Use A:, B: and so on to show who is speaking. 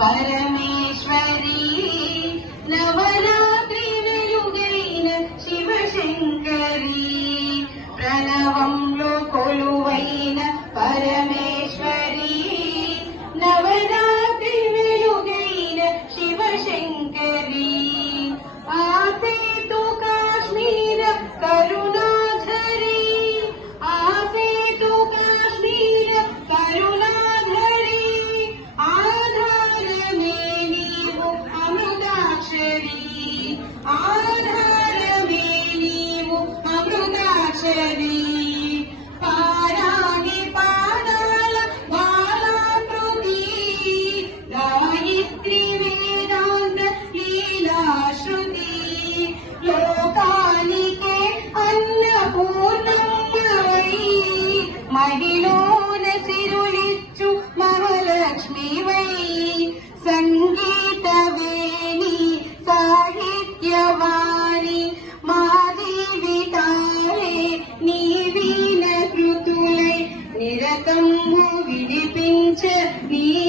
A: പലരെ అమృతాక్షరి ఆధారమే నీవు అమృతాక్షరి. పారాని పాదాల బాలాకృతి గాయత్రి వేదాంత లీలాశ్రుతి. లోకానికే అన్నపూర్ణమ్మవై మడిలోన సిరులిచ్చు మహాలక్ష్మివై. సంగీత వేణి సాహిత్యవాణి. మాదేవిటాహే నీవీన కృతులై నిరతంబు విడిపించ నీ